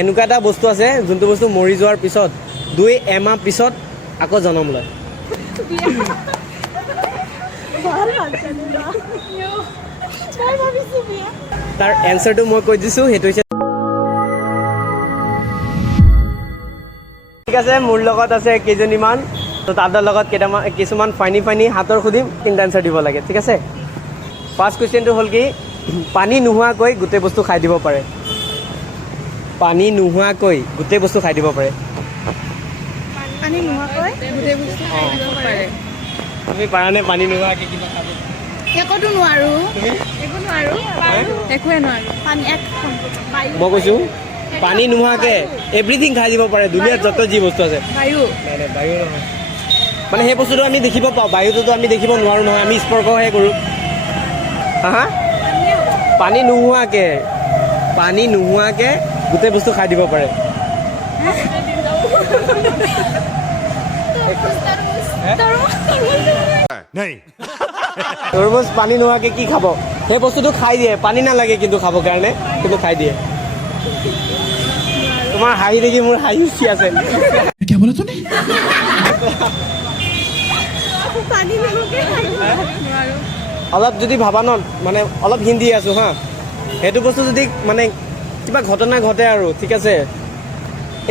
এনেকুৱা এটা বস্তু আছে যোনটো বস্তু মৰি যোৱাৰ পিছত 2 এমাহ পিছত আকৌ জন্ম লয়। তাৰ এনসাৰটো মই কৈ দিছোঁ, সেইটো হৈছে ঠিক আছে। মোৰ লগত আছে কেইজনীমান, তো তাহাঁতৰ লগত কিছুমান ফাইনি হাতৰ সুধিম, তিনিটা এনসাৰ দিব লাগে, ঠিক আছে। ফাৰ্ষ্ট কুৱেশ্যনটো হ'ল কি, পানী নোহোৱাকৈ গোটেই বস্তু খাই দিব পাৰে। পানী নোহোৱাকৈ গোটেই বস্তু খাই দিব পাৰে। পানী নোহোৱাকৈ গোটেই বস্তু খাই দিব পাৰে। তুমি পাৰানে পানী নোহোৱাকৈ কিবা খাব? একোটো নোৱাৰো। তুমি একো নোৱাৰো, একোৱে নোৱাৰো। পানী এক মই কৈছোঁ পানী নোহোৱাকৈ এভৰিথিং খাই দিব পাৰে, দুনিয়াত যত যি বস্তু আছে। বায়ু। নাই নাই, বায়ু নহয়, মানে সেই বস্তুটো আমি দেখিব পাওঁ, বায়ুটোতো আমি দেখিব নোৱাৰোঁ নহয়, আমি স্পৰ্শহে কৰোঁ। হা পানী নোহোৱাকৈ গোটেই বস্তু খাই দিব পাৰে। তৰমুজ পানী নোহোৱাকৈ কি খাব? সেই বস্তুটো খাই দিয়ে, পানী নালাগে কিন্তু খাবৰ কাৰণে, কিন্তু খাই দিয়ে। তোমাৰ হাঁহি দেখি মোৰ হাঁহি উঠি আছে। অলপ যদি ভাবা ন, মানে অলপ হিন্দি আছোঁ হা, সেইটো বস্তু যদি মানে কিবা ঘটনা ঘটে আৰু, ঠিক আছে,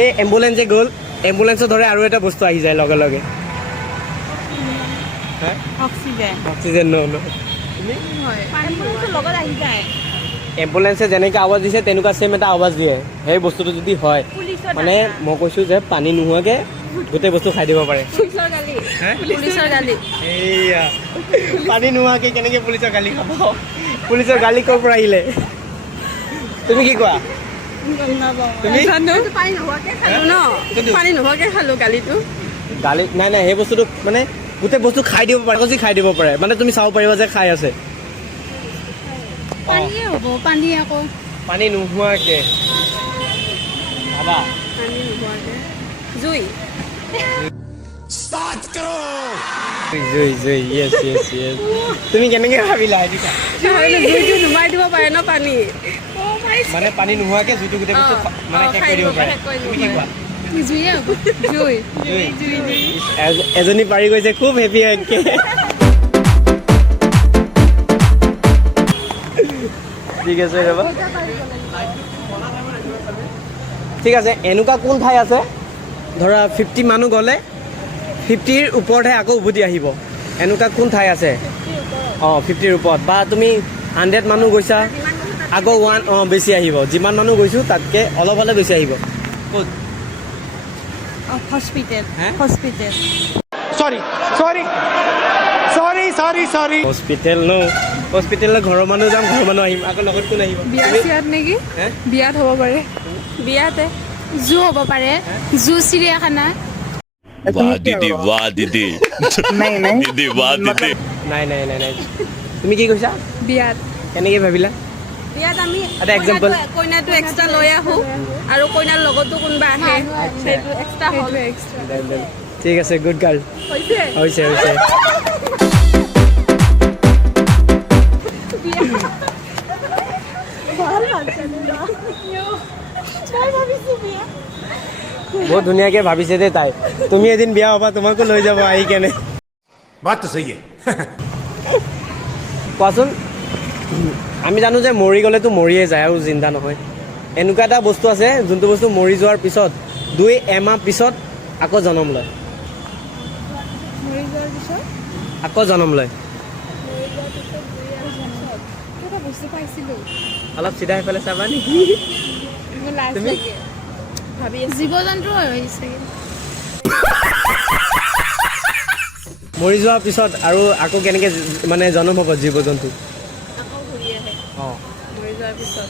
এই এম্বুলেঞ্চে গ'ল, এম্বুলেঞ্চৰ ধৰে আৰু এটা বস্তু আহি যায় লগে লগে। অক্সিজেন এম্বুলেঞ্চে যেনেকৈ আৱাজ দিছে তেনেকুৱা ছেম এটা আৱাজ দিয়ে। সেই বস্তুটো যদি হয়, মানে মই কৈছোঁ যে পানী নোহোৱাকৈ গোটেই বস্তু খাই দিব পাৰে। এইয়া পানী নোহোৱাকৈ কেনেকৈ পুলিচৰ গালি খাব? পুলিচৰ গালি ক'ৰ পৰা আহিলে? তুমি কি কোৱা? পানী নোহোৱাকে খালো গালিটো। গালি নাই নাই, সেই বস্তুটো মানে গোটেই বস্তু খাই দিব পাৰে, খাই দিব পাৰে, মানে তুমি চাব পাৰিবা যে খাই আছে। পানীয়ে হ'ব, পানী আকৌ পানী নোহোৱাকৈ ভাবা। পানী নোহোৱাকে জুই। তুমি কেনেকৈ ভাবিলা? জুইটো নুমাই দিব পাৰে ন পানী, মানে পানী নোহোৱাকৈ জুইটো গোটেই বস্তু মানে শেষ কৰি দিব পাৰে। তুমি কি কোৱা? জুইয়ে হ'ব, জুই। এজনী পাৰি গৈছে, খুব হেপী একে। ঠিক আছে ৰ'বা, ঠিক আছে। এনেকুৱা কোন ঠাই আছে, ধৰা 50 মানুহ গ'লে 50ৰ ওপৰতহে আকৌ উভতি আহিব, এনেকুৱা কোন ঠাই আছে? 50ৰ ওপৰত, বা তুমি 100 মানুহ গৈছা আকৌ 1 বেছি আহিব, যিমান মানুহ গৈছোঁ তাতকৈ অলপ হ'লে বেছি আহিব। ক'ত? হস্পিটেল। হস্পিটেল ন, হস্পিটেলত ঘৰৰ মানুহ যাম, ঘৰৰ মানুহ আহিম, আকৌ লগত কোন আহিব? বিয়াত নেকি? বিয়াত হ'ব পাৰে, বিয়াতে। জু হ'ব পাৰে, জু চিৰিয়াখানা। নাই, তুমি কি কৈছা? বিয়াত। কেনেকৈ ভাবিলা? বিয়াত আমি এটা এক্সাম্পল, কইনাটো এক্সট্ৰা লৈ আহোঁ আৰু কইনাৰ লগতো কোনোবা আহে, সেইটো এক্সট্ৰা হ'ল। ঠিক আছে, গুড গাৰ্ল, হৈছে। বহুত ধুনীয়াকৈ ভাবিছে দেই তাই। তুমি এদিন বিয়া হ'বা, তোমাকো লৈ যাব আহি কেনে। কোৱাচোন, আমি জানো যে মৰি গ'লেতো মৰিয়ে যায় আৰু জিন্দা নহয়। এনেকুৱা এটা বস্তু আছে যোনটো বস্তু মৰি যোৱাৰ পিছত 2 এমাহ পিছত আকৌ জন্ম লয়। আকৌ জন্ম লয়। অলপ চিধা সেইফালে চাবা নেকি? জীৱ জন্তু মৰি যোৱাৰ পিছত আৰু আকৌ কেনেকৈ মানে জন্ম হ'ব জীৱ জন্তু? মৰি যোৱাৰ পিছত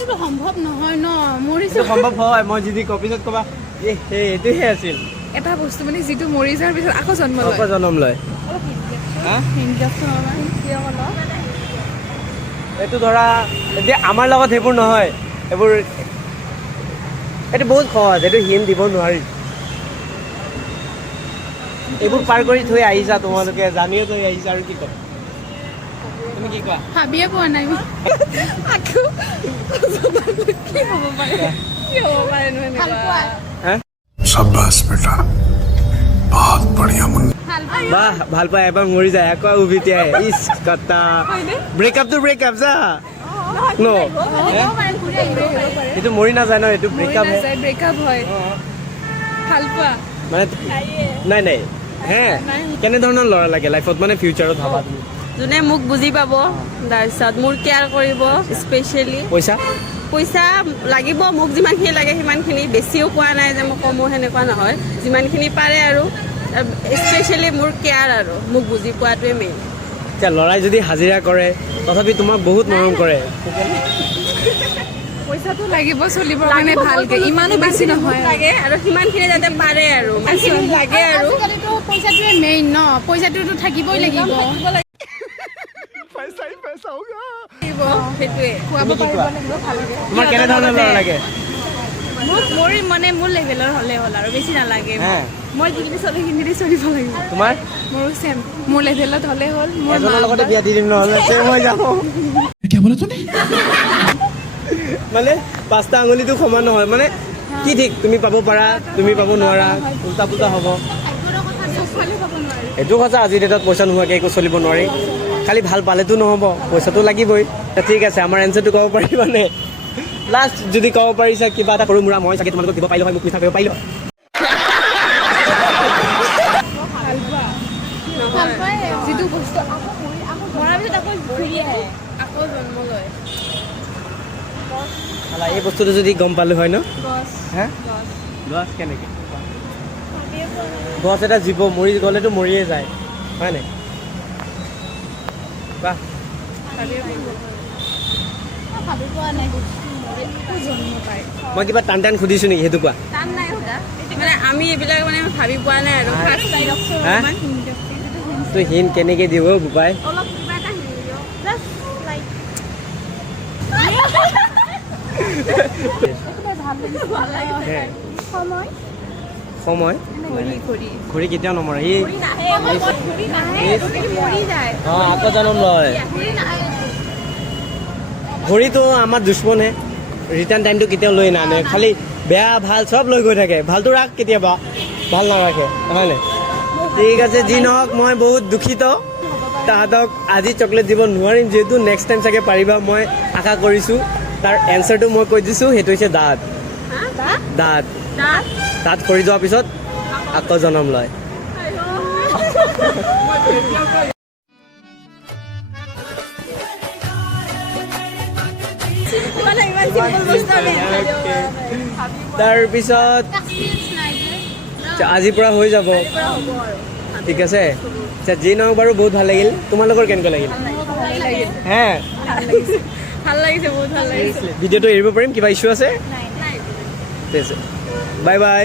এইটো সম্ভৱ নহয় ন। মৰিছে সম্ভৱ হয়, মই যদি পিছত ক'বা এইটোহে আছিল এটা বস্তু, মানে যিটো মৰি যোৱাৰ পিছত আকৌ জন্ম লয়। এইটো ধৰা এতিয়া আমাৰ লগত সেইবোৰ নহয়, এইবোৰ এইটো বহুত সহজ, এইটো হিণ্ট দিব নোৱাৰি। এইবোৰ পাৰ কৰি থৈ আহিছা তোমালোকে, জানিও থৈ আহিছা, আৰু কি ক'ম? তুমি কি কোৱা? ভাবিয়ে পোৱা নাই। কি হ'ব পাৰে? কি হ'ব পাৰে নো এনেকুৱা হা शाबाश बेटा बहुत बढ़िया मुन्ना বাহ ভাল পাই এবাৰ মৰি যায় আকৌ উভতি আহে ইছ কটা ব্ৰেকআপ যা ন এইটো মৰি নাযায় ন এইটো ব্ৰেকআপ হয় ভাল পোৱা মানে নাই হে কেনেধৰণৰ ল'ৰা লাগে লাইফত মানে ফিউচাৰত ভাবা তুমি যোনে মোক বুজি পাব তাৰপিছত মোৰ কেয়াৰ কৰিব স্পেচিয়েলি পইচা লাগিব মোক যিমানখিনি লাগে সিমানখিনি বেছিও কোৱা নাই যে মই কমো সেনেকুৱা নহয় যিমানখিনি পাৰে আৰু স্পেচিয়েলি মোৰ কেয়াৰ আৰু মোক বুজি পোৱাটোৱে মেইন এতিয়া ল'ৰাই যদি হাজিৰা কৰে তথাপি তোমাক বহুত মৰম কৰে পইচাটো লাগিব চলিবৰ কাৰণে ভালকে ইমানো বেছি নহয় লাগে আৰু সিমানখিনি যাতে পাৰে আৰু লাগে আৰু পইচাটোৱে মেইন ন পইচাটোতো থাকিবই লাগিব সেইটোৱে খুৱাব পাৰিব লাগিব ভালকে তোমাৰ কেনেধৰণৰ ল'ৰা লাগে মোৰ লেভেলৰ হ'লে হ'ল আৰু বেছি নালাগে মই যিখিনি চলে সেইখিনি চলিব লাগিব তোমাৰ মোৰো চেম মোৰ লেভেলত হ'লে হ'ল মোৰ এজনৰ লগতে বিয়া দি দিম নহ'লে চেম হৈ যাব क्या बोला तूने মানে পাঁচটা আঙুলিটো সমান নহয় মানে কি ঠিক তুমি পাব পাৰা তুমি পাব নোৱাৰা উল্টা পুল্টা হ'ব এইটো সঁচা আজিৰ ডেটত পইচা নোহোৱাকৈ একো চলিব নোৱাৰি খালি ভাল পালেতো নহ'ব পইচাটো লাগিবই ঠিক আছে আমাৰ এনচাৰটো ক'ব পাৰিবানে লাষ্ট যদি ক'ব পাৰিছা কিবা এটা সৰু মুৰা মই চাগে তোমালোকক দিব পাৰিলোঁ হয় মোক মিঠা কৰিব পাৰিলোঁ যিটো বস্তু মৰাৰ পিছত আকৌ ঘূৰি আহে আকৌ জন্ম লয় এই বস্তুটো যদি গম পালোঁ হয় ন হা গছ কেনেকৈ গছ এটা জীৱ মৰি গ'লেতো মৰিয়ে যায় হয় নাই বাহ মই কিবা টান সুধিছোঁ নেকি সেইটো কোৱা টান নাই সোধা মানে আমি এইবিলাক মানে ভাবি পোৱা নাই আৰু হা তই হিন কেনেকৈ দিব বোপাই অলপ কিবা এটা জাষ্ট লাইক সময় ঘড়ী কেতিয়াও নমৰে সি অঁ আকৌ জনম লয় ঘড়ীটো আমাৰ দুশ্মনহে ৰিটাৰ্ণ টাইমটো কেতিয়াও লৈ নানে খালি বেয়া ভাল চব লৈ গৈ থাকে ভালটো ৰাখ কেতিয়াবা ভাল নাৰাখে হয় নাই ঠিক আছে যি নহওক মই বহুত দুখিত তাহাঁতক আজি চকলেট দিব নোৱাৰিম যিহেতু নেক্সট টাইম চাগে পাৰিবা মই আশা কৰিছোঁ তাৰ এনচাৰটো মই কৈ দিছোঁ সেইটো হৈছে দাঁত দাঁত সৰি যোৱাৰ পিছত আকৌ জনম লয় তাৰপিছত আজিৰ পৰা হৈ যাব ঠিক আছে আচ্ছা যি নহওক বাৰু বহুত ভাল লাগিল তোমালোকৰ কেনেকুৱা লাগিল হে ভাল লাগিছে বহুত ভাল লাগিছে ভিডিঅ'টো এৰিব পাৰিম কিবা ইছ্যু আছে ঠিক আছে বাই বাই